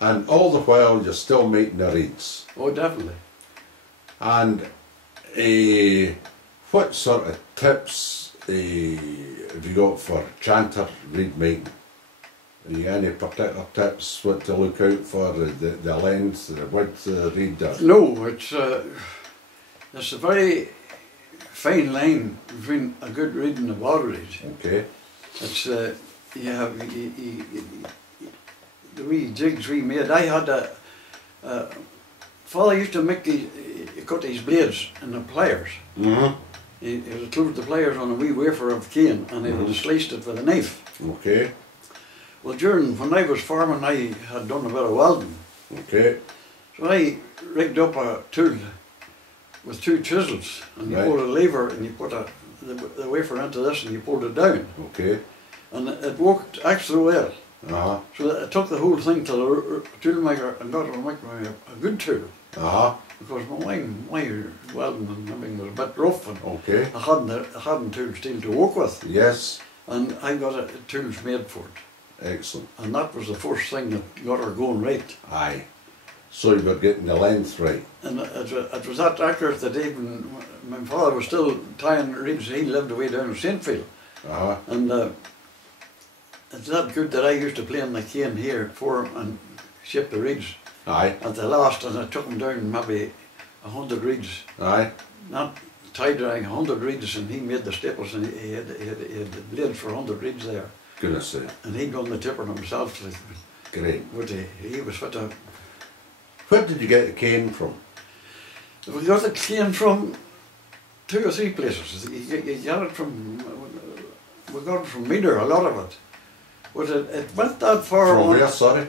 And all the while you're still making the reeds. Oh, definitely. And what sort of tips have you got for chanter reed making? Have you got any particular tips what to look out for, the length, the width of the reed? No, it's a very fine line between a good reed and a bad reed. Okay. It's you have the wee jigs we made. I had father used to make cut these blades in the pliers. Mm-hmm. He would glued the pliers on a wee wafer of cane and he would have sliced it with a knife. Okay. Well, when I was farming, I had done a bit of welding. Okay. So I rigged up a tool with 2 chisels, and you pulled a lever and you put the wafer into this and you pulled it down. Okay. And it worked extra well. Uh-huh. So I took the whole thing to the tool maker and got it to make me a good tool. Uh-huh. Because my welding and everything was a bit rough, and Okay. I hadn't tool steel to work with. Yes. And I got tools made for it. Excellent. And that was the first thing that got her going right. Aye. So you were getting the length right. And it was that accurate that even my father was still tying reeds. He lived away down in Saintfield. Uh-huh. And it's that good that I used to play on the cane here for him and shape the reeds. Aye. At the last, and I took him down maybe 100 reeds. Aye. Not tie drying, 100 reeds, and he made the staples, and he had the blades for 100 reeds there. Goodness sake. And he'd done the tipping himself. Like, Great. but he was fit to. Where did you get the cane from? We got the cane from 2 or 3 places. You got it from. We got it from Meader, a lot of it. But it went that far. From where, sorry?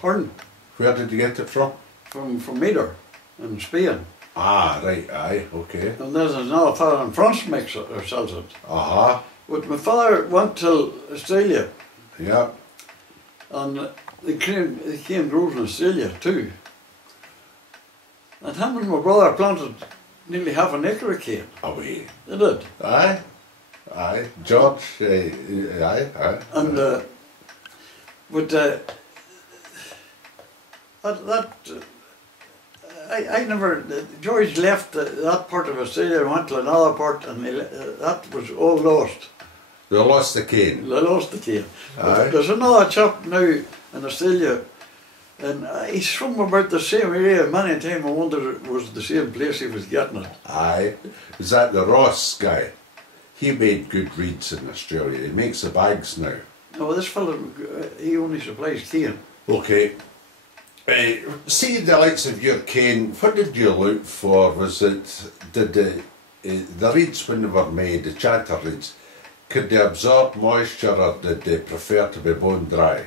Pardon? Where did you get it from? From Meader in Spain. Ah, right, aye, okay. And there's another fellow in France makes it or sells it. Uh-huh. But my father went to Australia. Yeah. And the cane grows in Australia too. And him and my brother planted nearly half an acre of cane. Away. They did. Aye. Aye. George, aye, aye. And but I never. George left that part of Australia and went to another part, and that was all lost. They lost the cane. They lost the cane. Aye. There's another chap now in Australia, and he's from about the same area. Many times I wondered it was the same place he was getting it. Aye. Is that the Ross guy? He made good reeds in Australia. He makes the bags now. No, this fellow, he only supplies cane. Okay. See the likes of your cane, what did you look for? Was it, did the reeds when they were made, the chanter reeds, could they absorb moisture or did they prefer to be bone dry?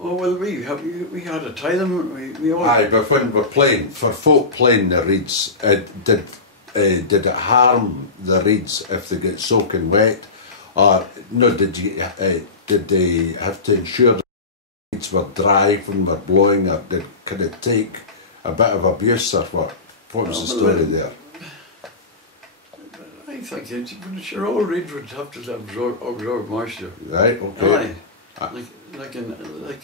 Oh well, we had to tie them. We all. Aye, but when we're playing, for folk playing the reeds, did it harm the reeds if they get soaking wet? Or no, did they have to ensure the reeds were dry when we're blowing, or could it take a bit of abuse or what? What was the story there? I think your old reeds would have to absorb moisture. Right, okay. Aye. Like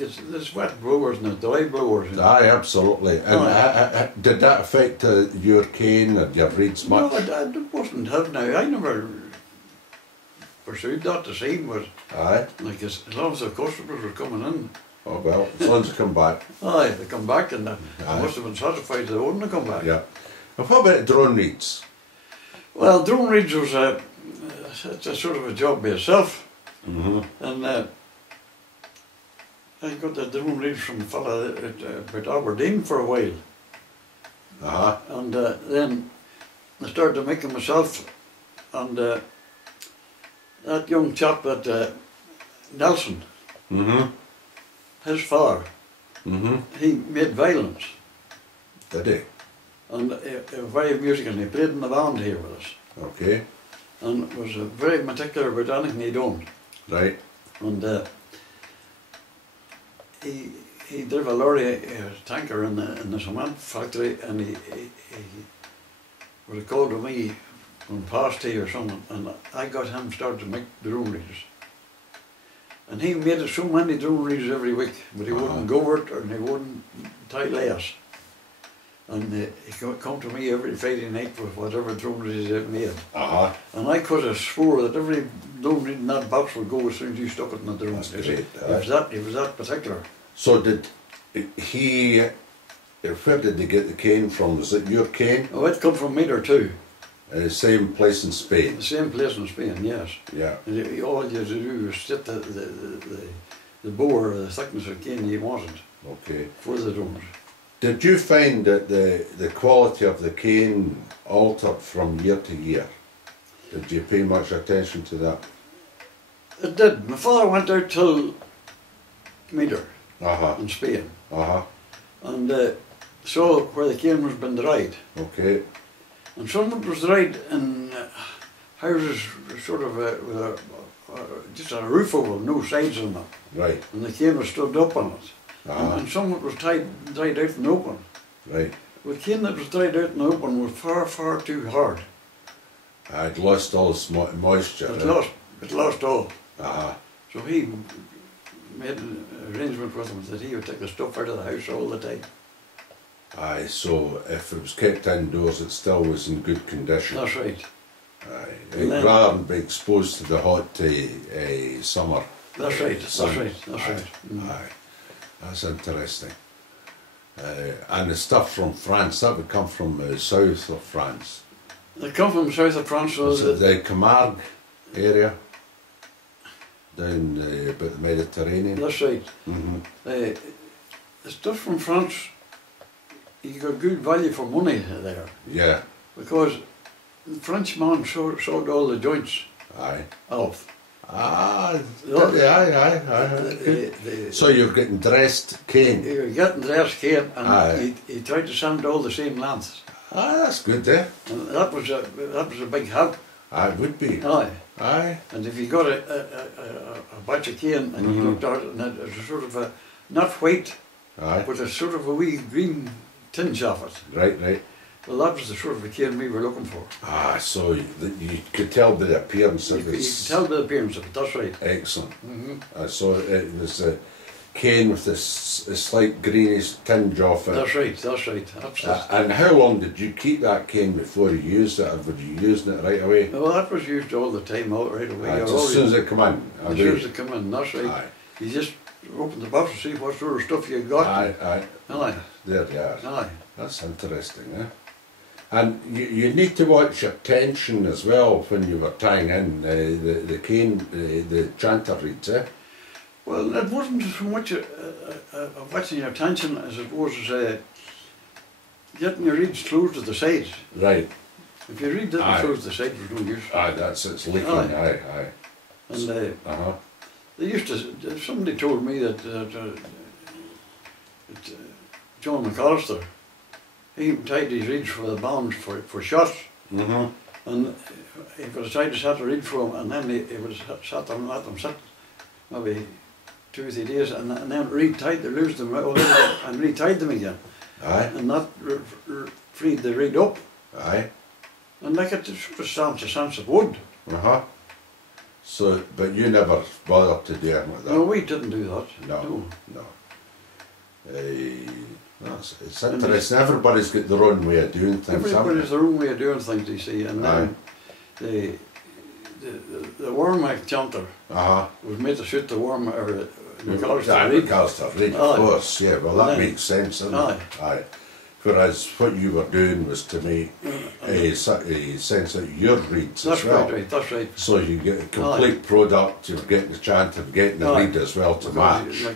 it's there's wet blowers and there's dry blowers. Aye, absolutely. And did that affect your cane or your reeds much? No, it wasn't have now. I never pursued that the same, but aye. Like as long as the customers were coming in. Oh well, as long as they come back. Aye, they come back and they must have been satisfied they wouldn't have come back. Yeah. And what about drone reeds? Well, drone reeds was it's a sort of a job by itself. Mm-hmm. And I got the drone reeds from a fella at Aberdeen for a while. Uh-huh. And then I started to make them myself. And that young chap at Nelson, mm-hmm. his father, mm-hmm. he made violins. Did he? And very musical, and he played in the band here with us. Okay. And was very particular about anything he done. Right. And he drove a lorry tanker in the cement factory, and he was called to me going past here or something, and I got him started to make drone reeds. And he made us so many drone reeds every week, but he wouldn't go it and he wouldn't tie layers. And he come to me every Friday night with whatever drone reeds he made. And I could have swore that every drone reed in that box would go as soon as you stuck it in the drone. That's great. He was that particular. So did he, where did they get the cane from? Was it your cane? Oh, it come from Meader too. Same place in Spain? The same place in Spain, yes. Yeah. And all you had to do was set the bore, the thickness of cane you wanted. Okay. For the drones. Did you find that the quality of the cane altered from year to year? Did you pay much attention to that? It did. My father went out till Meader in Spain. And saw where the cane was been dried. Okay. And some of it was dried in houses sort of with just a roof over them, no sides on them. Right. And the cane was stood up on it. And some of it was dried out in the open. Right. The cane that was dried out in the open was far, far too hard. It lost all its moisture. It lost all. So he made an arrangement with him that he would take the stuff out of the house all the time. Aye, so if it was kept indoors it still was in good condition. That's right. Aye, rather than be exposed to the hot summer. That's right, that's right. Aye, that's interesting. And the stuff from France, that would come from the south of France. They come from the south of France. So the Camargue area, down about the Mediterranean. That's right. The stuff from France, you got good value for money there. Yeah. Because the Frenchman sawed all the joints off. Aye. So you're getting dressed cane? You're getting dressed cane, and he tried to sand all the same lengths. That's good there. And that was a big help. It would be. Aye. And if you got a batch of cane and you looked at it and it was a sort of a, not white, but a sort of a wee green tinge of it. Right. Well, that was the sort of a cane we were looking for. So you could tell by the appearance of it. You could tell by the appearance of it, that's right. Excellent. So it was a cane with this slight greenish tinge off it. That's right, absolutely. And how long did you keep that cane before you used it, or were you using it right away? Well, that was used all the time, right away. Just as soon as it come in? As soon as it come in, that's right. You just open the box and see what sort of stuff you got. Aye. There you are. That's interesting, eh? And you need to watch your tension as well when you were tying in the cane, the chanter reeds, eh? Well, it wasn't so much watching your tension as it was getting your reeds close to the sides. Right. If your reed didn't close to the sides, there's no use. It's leaking, aye. And they used to, somebody told me that John McAllister, he tied his reeds for the bounds for shots. And he would try to set a reed for him, and then he would set them, let them sit maybe 2 or 3 days, and then retied them, lose them and retied them again. And that freed the reed up. And like it sort of stamps a sense of wood. So, but you never bothered to do anything like that? No, we didn't do that. No. It's interesting. Everybody's got their own way of doing things. Everybody's their own way of doing things, you see. And then the Warnock chanter was made to suit the Warnock or the McAllister reed, of course. Yeah, well that makes sense, doesn't it? Whereas what you were doing was to make sense out your reeds as well. That's right. So you get a complete product, you're getting the chanter, getting the reed as well to match.